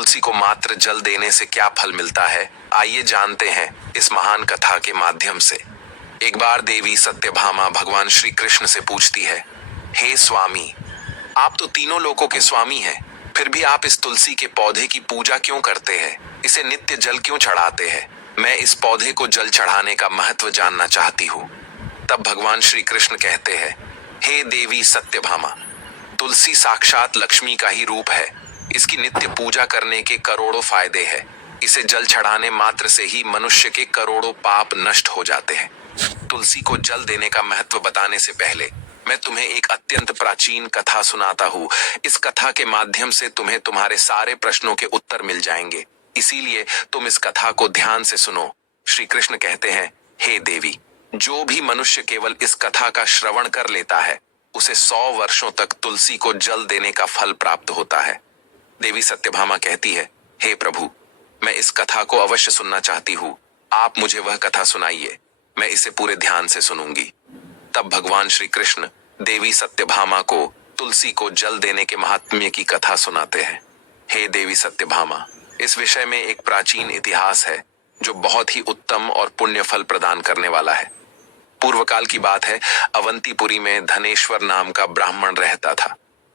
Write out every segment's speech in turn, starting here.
तुलसी को मात्र जल देने से क्या फल मिलता है, आइए जानते हैं इस महान कथा के माध्यम से। एक बार देवी सत्यभामा भगवान श्री कृष्ण से पूछती है, हे स्वामी, आप तो तीनों लोकों के स्वामी हैं, फिर भी आप इस तुलसी के पौधे की पूजा क्यों करते हैं, इसे नित्य जल क्यों चढ़ाते हैं? मैं इस पौधे को जल चढ़ाने का महत्व जानना चाहती हूँ। तब भगवान श्री कृष्ण कहते हैं, हे देवी सत्यभामा, तुलसी साक्षात लक्ष्मी का ही रूप है। इसकी नित्य पूजा करने के करोड़ों फायदे हैं। इसे जल चढ़ाने मात्र से ही मनुष्य के करोड़ों पाप नष्ट हो जाते हैं। तुलसी को जल देने का महत्व बताने से पहले मैं तुम्हें एक अत्यंत प्राचीन कथा सुनाता हूँ। इस कथा के माध्यम से तुम्हें तुम्हारे सारे प्रश्नों के उत्तर मिल जाएंगे, इसीलिए तुम इस कथा को ध्यान से सुनो। श्री कृष्ण कहते हैं, हे देवी, जो भी मनुष्य केवल इस कथा का श्रवण कर लेता है, उसे 100 वर्षों तक तुलसी को जल देने का फल प्राप्त होता है। देवी सत्यभामा कहती है, हे प्रभु, मैं इस कथा को अवश्य सुनना चाहती हूँ। आप मुझे वह कथा सुनाइए, मैं इसे पूरे ध्यान से सुनूंगी। तब भगवान श्री कृष्ण देवी सत्यभामा को तुलसी को जल देने के महात्म्य की कथा सुनाते हैं। हे देवी सत्यभामा, इस विषय में एक प्राचीन इतिहास है जो बहुत ही उत्तम और पुण्य फल प्रदान करने वाला है। पूर्व काल की बात है, अवंतीपुरी में धनेश्वर नाम का ब्राह्मण रहता था।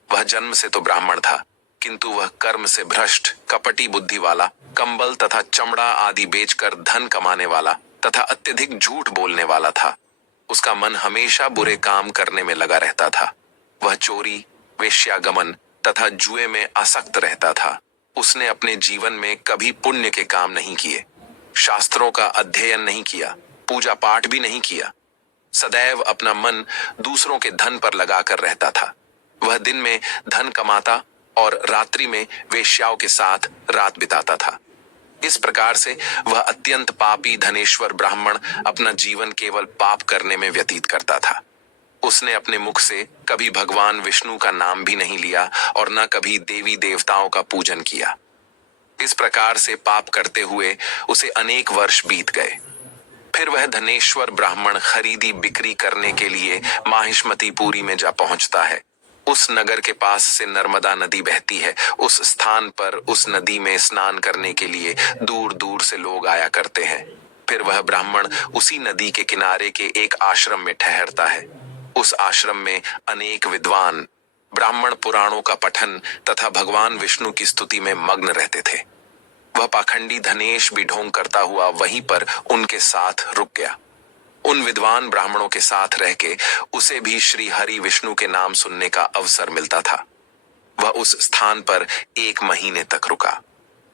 वह जन्म से तो ब्राह्मण था, किंतु वह कर्म से भ्रष्ट, कपटी बुद्धि वाला, कंबल तथा चमड़ा आदि बेचकर धन कमाने वाला तथा अत्यधिक झूठ बोलने वाला था। उसका मन हमेशा बुरे काम करने में लगा रहता था। वह चोरी, वेश्यागमन तथा जुए में आसक्त रहता था। उसने अपने जीवन में कभी पुण्य के काम नहीं किए, शास्त्रों का अध्ययन नहीं किया, पूजा पाठ भी नहीं किया। सदैव अपना मन दूसरों के धन पर लगाकर रहता था। वह दिन में धन कमाता और रात्रि में वेश्याओं के साथ रात बिताता था। इस प्रकार से वह अत्यंत पापी धनेश्वर ब्राह्मण अपना जीवन केवल पाप करने में व्यतीत करता था। उसने अपने मुख से कभी भगवान विष्णु का नाम भी नहीं लिया और न कभी देवी देवताओं का पूजन किया। इस प्रकार से पाप करते हुए उसे अनेक वर्ष बीत गए। फिर वह धनेश्वर ब्राह्मण खरीदी बिक्री करने के लिए माहिष्मतीपुरी में जा पहुंचता है। उस नगर के पास से नर्मदा नदी बहती है। उस स्थान पर उस नदी में स्नान करने के लिए दूर दूर से लोग आया करते हैं। फिर वह ब्राह्मण उसी नदी के किनारे के एक आश्रम में ठहरता है। उस आश्रम में अनेक विद्वान ब्राह्मण पुराणों का पठन तथा भगवान विष्णु की स्तुति में मग्न रहते थे। वह पाखंडी धनेश भी ढोंग करता हुआ वहीं पर उनके साथ रुक गया। उन विद्वान ब्राह्मणों के साथ रह के उसे भी श्री हरि विष्णु के नाम सुनने का अवसर मिलता था। वह उस स्थान पर 1 महीने तक रुका।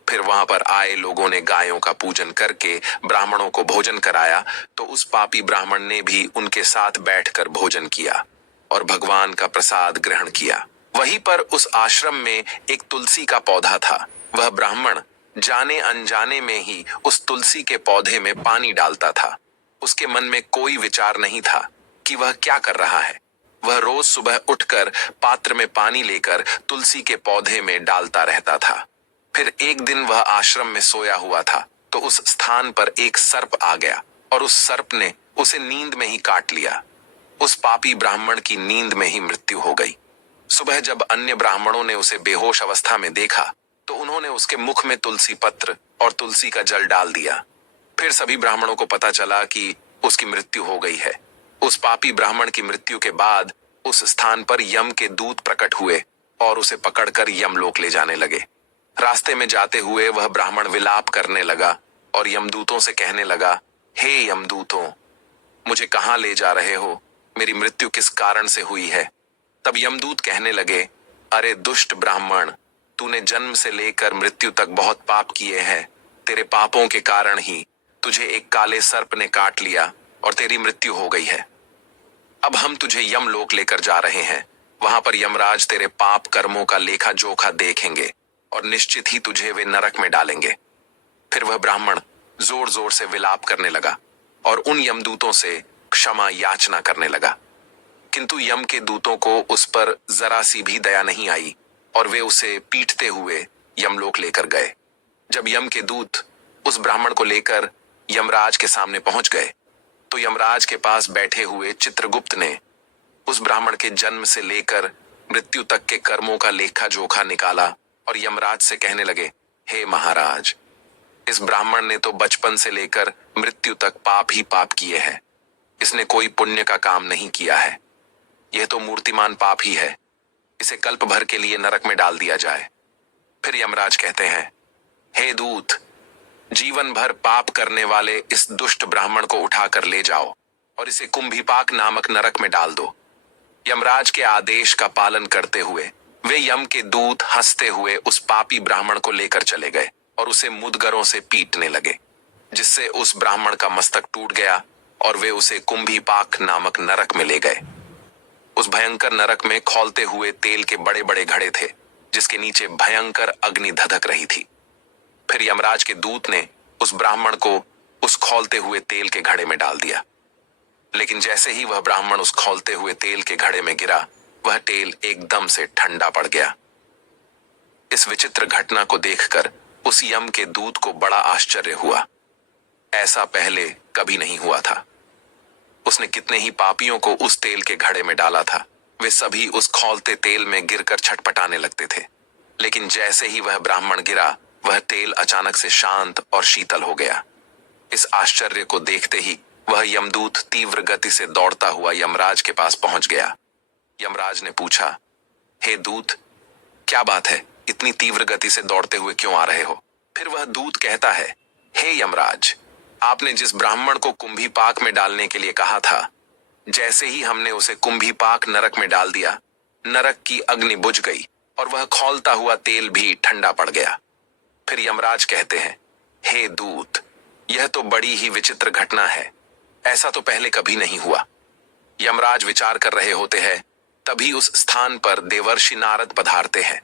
फिर वहां पर आए लोगों ने गायों का पूजन करके ब्राह्मणों को भोजन कराया, तो उस पापी ब्राह्मण ने भी उनके साथ बैठकर भोजन किया और भगवान का प्रसाद ग्रहण किया। वहीं पर उस आश्रम में एक तुलसी का पौधा था। वह ब्राह्मण जाने अनजाने में ही उस तुलसी के पौधे में पानी डालता था। उसके मन में कोई विचार नहीं था कि वह क्या कर रहा है। वह रोज सुबह उठकर पात्र में पानी लेकर तुलसी के पौधे में डालता रहता था। फिर एक दिन वह आश्रम में सोया हुआ था, तो उस स्थान पर एक सर्प आ गया और उस सर्प ने उसे नींद में ही काट लिया। उस पापी ब्राह्मण की नींद में ही मृत्यु हो गई। सुबह जब अन्य ब्राह्मणों ने उसे बेहोश अवस्था में देखा, तो उन्होंने उसके मुख में तुलसी पत्र और तुलसी का जल डाल दिया। फिर सभी ब्राह्मणों को पता चला कि उसकी मृत्यु हो गई है। उस पापी ब्राह्मण की मृत्यु के बाद उस स्थान पर यम के दूत प्रकट हुए और उसे पकड़कर यमलोक ले जाने लगे। रास्ते में जाते हुए वह ब्राह्मण विलाप करने लगा और यमदूतों से कहने लगा, हे यमदूतों, मुझे कहाँ ले जा रहे हो? मेरी मृत्यु किस कारण से हुई है? तब यमदूत कहने लगे, अरे दुष्ट ब्राह्मण, तूने जन्म से लेकर मृत्यु तक बहुत पाप किए हैं। तेरे पापों के कारण ही तुझे एक काले सर्प ने काट लिया और तेरी मृत्यु हो गई है। अब हम तुझे यमलोक लेकर जा रहे हैं। वहां पर यमराज तेरे पाप कर्मों का लेखा जोखा देखेंगे और निश्चित ही तुझे वे नरक में डालेंगे। फिर वह ब्राह्मण जोर जोर से विलाप करने लगा और उन यमदूतों से क्षमा याचना करने लगा, किंतु यम के दूतों को उस पर जरा सी भी दया नहीं आई और वे उसे पीटते हुए यमलोक लेकर गए। जब यम के दूत उस ब्राह्मण को लेकर यमराज के सामने पहुंच गए, तो यमराज के पास बैठे हुए चित्रगुप्त ने उस ब्राह्मण के जन्म से लेकर मृत्यु तक के कर्मों का लेखा जोखा निकाला और यमराज से कहने लगे, हे महाराज, इस ब्राह्मण ने तो बचपन से लेकर मृत्यु तक पाप ही पाप किए हैं। इसने कोई पुण्य का काम नहीं किया है। यह तो मूर्तिमान पाप ही है। इसे कल्प भर के लिए नरक में डाल दिया जाए। फिर यमराज कहते हैं, हे दूत, जीवन भर पाप करने वाले इस दुष्ट ब्राह्मण को उठाकर ले जाओ और इसे कुंभीपाक नामक नरक में डाल दो। यमराज के आदेश का पालन करते हुए वे यम के दूत हंसते हुए उस पापी ब्राह्मण को लेकर चले गए और उसे मुदगरों से पीटने लगे, जिससे उस ब्राह्मण का मस्तक टूट गया और वे उसे कुंभीपाक नामक नरक में ले गए। उस भयंकर नरक में खौलते हुए तेल के बड़े बड़े घड़े थे, जिसके नीचे भयंकर अग्नि धधक रही थी। फिर यमराज के दूत ने उस ब्राह्मण को उस खौलते हुए तेल के घड़े में डाल दिया। लेकिन जैसे ही वह ब्राह्मण उस खौलते हुए तेल के घड़े में गिरा, वह तेल एकदम से ठंडा पड़ गया। इस विचित्र घटना को देखकर उस यम के दूत को बड़ा आश्चर्य हुआ। ऐसा पहले कभी नहीं हुआ था। उसने कितने ही पापियों को उस तेल के घड़े में डाला था। वे सभी उस खौलते तेल में गिरकर छटपटाने लगते थे। लेकिन जैसे ही वह ब्राह्मण गिरा, वह तेल अचानक से शांत और शीतल हो गया। इस आश्चर्य को देखते ही वह यमदूत तीव्र गति से दौड़ता हुआ यमराज के पास पहुंच गया। यमराज ने पूछा, हे दूत, क्या बात है? इतनी तीव्र गति से दौड़ते हुए क्यों आ रहे हो? फिर वह दूत कहता है, हे यमराज, आपने जिस ब्राह्मण को कुंभीपाक में डालने के लिए कहा था, जैसे ही हमने उसे कुंभीपाक नरक में डाल दिया, नरक की अग्नि बुझ गई और वह खौलता हुआ तेल भी ठंडा पड़ गया। फिर यमराज कहते हैं, हे दूत, यह तो बड़ी ही विचित्र घटना है। ऐसा तो पहले कभी नहीं हुआ। यमराज विचार कर रहे होते हैं, तभी उस स्थान पर देवर्षि नारद पधारते हैं।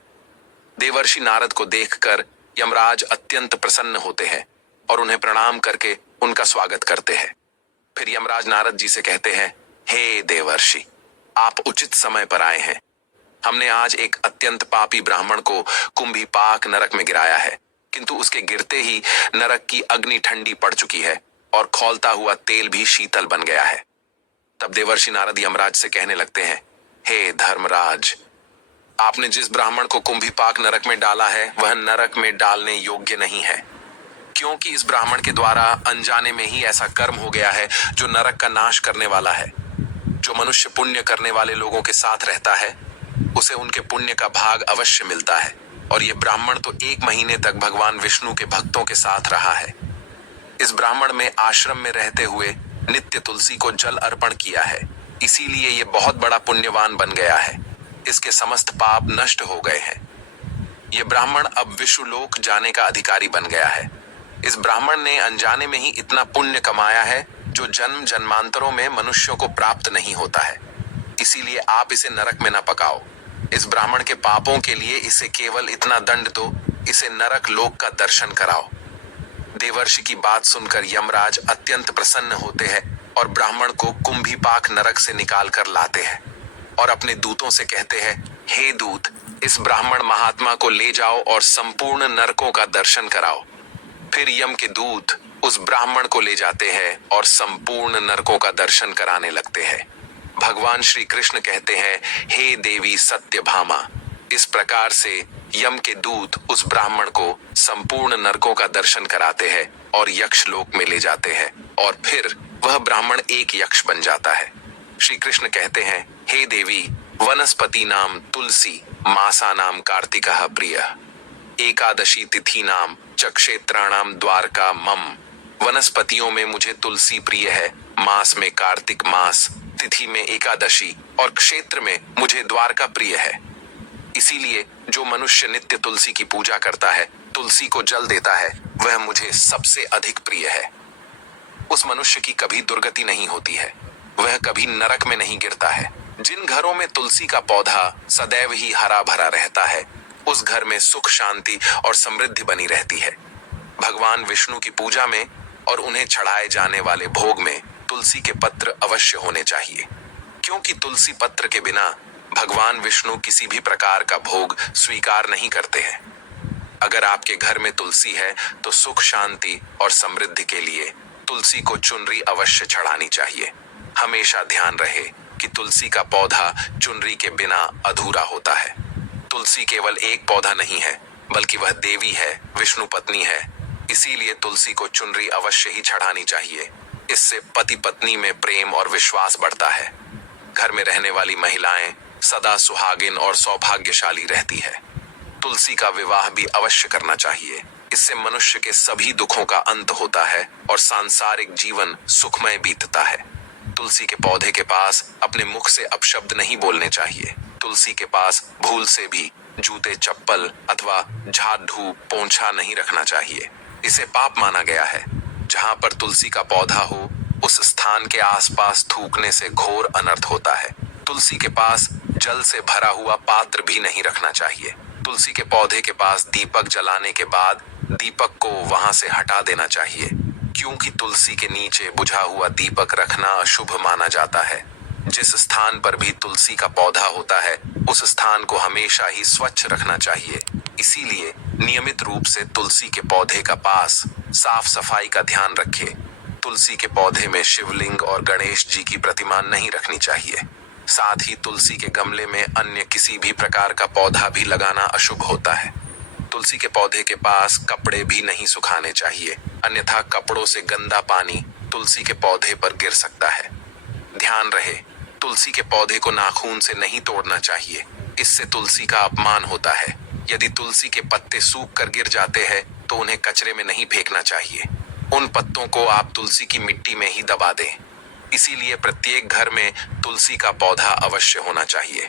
देवर्षि नारद को देखकर यमराज अत्यंत प्रसन्न होते हैं और उन्हें प्रणाम करके उनका स्वागत करते हैं। फिर यमराज नारद जी से कहते हैं, हे देवर्षि, आप उचित समय पर आए हैं। हमने आज एक अत्यंत पापी ब्राह्मण को कुंभीपाक नरक में गिराया है, किंतु उसके गिरते ही नरक की अग्नि ठंडी पड़ चुकी है और खौलता हुआ तेल भी शीतल बन गया है। तब देवर्षि नारद यमराज से कहने लगते हैं, हे धर्मराज, आपने जिस ब्राह्मण को कुंभीपाक नरक में डाला है, वह नरक में डालने योग्य नहीं है, क्योंकि इस ब्राह्मण के द्वारा अनजाने में ही ऐसा कर्म हो गया है जो नरक का नाश करने वाला है। जो मनुष्य पुण्य करने वाले लोगों के साथ रहता है, उसे उनके पुण्य का भाग अवश्य मिलता है। और ये ब्राह्मण तो 1 महीने तक भगवान विष्णु के भक्तों के साथ रहा है। इस ब्राह्मण में आश्रम में रहते हुए नित्य तुलसी को जल अर्पण किया है, इसीलिए ये बहुत बड़ा पुण्यवान बन गया है। इसके समस्त पाप नष्ट हो गए हैं। ये ब्राह्मण अब विष्णुलोक जाने का अधिकारी बन गया है। इस ब्राह्मण ने अनजाने में ही इतना पुण्य कमाया है जो जन्म जन्मांतरों में मनुष्यों को प्राप्त नहीं होता है। इसीलिए आप इसे नरक में न पकाओ। इस ब्राह्मण के पापों के लिए इसे केवल इतना दंड दो, इसे नरक लोक का दर्शन कराओ। देवर्षि की बात सुनकर यमराज अत्यंत प्रसन्न होते हैं और ब्राह्मण को कुंभीपाक नरक से निकाल कर लाते हैं और अपने दूतों से कहते हैं, हे दूत, इस ब्राह्मण महात्मा को ले जाओ और संपूर्ण नरकों का दर्शन कराओ। फिर यम के दूत उस ब्राह्मण को ले जाते हैं और संपूर्ण नरकों का दर्शन कराने लगते हैं। भगवान श्री कृष्ण कहते हैं, हे देवी सत्यभामा, इस प्रकार से यम के दूत उस ब्राह्मण को संपूर्ण नरकों का दर्शन कराते हैं और यक्ष लोक में ले जाते हैं और फिर वह ब्राह्मण एक यक्ष बन जाता है। श्री कृष्ण कहते हैं, हे देवी, वनस्पति नाम तुलसी, मासा नाम कार्तिकः प्रिय, एकादशी तिथि नाम च क्षेत्राणाम द्वारका मम। वनस्पतियों में मुझे तुलसी प्रिय है, मास में कार्तिक मास, तिथि में एकादशी और क्षेत्र में मुझे द्वारका प्रिय है। इसीलिए जो मनुष्य नित्य तुलसी की पूजा करता है, तुलसी को जल देता है, वह मुझे सबसे अधिक प्रिय है। उस मनुष्य की कभी दुर्गति नहीं होती है, वह कभी नरक में नहीं गिरता है। जिन घरों में तुलसी का पौधा सदैव ही हरा भरा रहता है, उस घर में सुख शांति और समृद्धि बनी रहती है। भगवान विष्णु की पूजा में और उन्हें चढ़ाए जाने वाले भोग में तुलसी के पत्र अवश्य होने चाहिए, क्योंकि तुलसी पत्र के बिना भगवान विष्णु किसी भी प्रकार का भोग स्वीकार नहीं करते हैं। अगर आपके घर में तुलसी है तो सुख शांति और समृद्धि के लिए तुलसी को चुनरी अवश्य चढ़ानी चाहिए। हमेशा ध्यान रहे कि तुलसी का पौधा चुनरी के बिना अधूरा होता है। तुलसी केवल एक पौधा नहीं है, बल्कि वह देवी है, विष्णु पत्नी है। इसीलिए तुलसी को चुनरी अवश्य ही चढ़ानी चाहिए। इससे पति पत्नी में प्रेम और विश्वास बढ़ता है। घर में रहने वाली महिलाएं सदा सुहागिन और सौभाग्यशाली रहती है। तुलसी का विवाह भी अवश्य करना चाहिए। इससे मनुष्य के सभी दुखों का अंत होता है और सांसारिक जीवन सुखमय बीतता है। तुलसी के पौधे के पास अपने मुख से अपशब्द नहीं बोलने चाहिए। तुलसी के पास भूल से भी जूते, चप्पल अथवा झाड़ धूप, पोंछा नहीं रखना चाहिए। इसे पाप माना गया है। जहां पर तुलसी का पौधा हो, उस स्थान के आसपास थूकने से घोर अनर्थ होता है। तुलसी के पास जल से भरा हुआ पात्र भी नहीं रखना चाहिए। तुलसी के पौधे के पास दीपक जलाने के बाद दीपक को वहां से हटा देना चाहिए, क्योंकि तुलसी के नीचे बुझा हुआ दीपक रखना अशुभ माना जाता है। जिस स्थान पर भी तुलसी का पौधा होता है, उस स्थान को हमेशा ही स्वच्छ रखना चाहिए। इसीलिए नियमित रूप से तुलसी के पौधे का पास साफ सफाई का ध्यान रखें। तुलसी के पौधे में शिवलिंग और गणेश जी की प्रतिमा नहीं रखनी चाहिए। साथ ही तुलसी के गमले में अन्य किसी भी प्रकार का पौधा भी लगाना अशुभ होता है। तुलसी के पौधे के पास कपड़े भी नहीं सुखाने चाहिए, अन्यथा कपड़ों से गंदा पानी तुलसी के पौधे पर गिर सकता है। ध्यान रहे, तुलसी के पौधे को नाखून से नहीं तोड़ना चाहिए। इससे तुलसी का अपमान होता है। यदि तुलसी के पत्ते सूख कर गिर जाते हैं तो उन्हें कचरे में नहीं फेंकना चाहिए। उन पत्तों को आप तुलसी की मिट्टी में ही दबा दें। इसीलिए प्रत्येक घर में तुलसी का पौधा अवश्य होना चाहिए।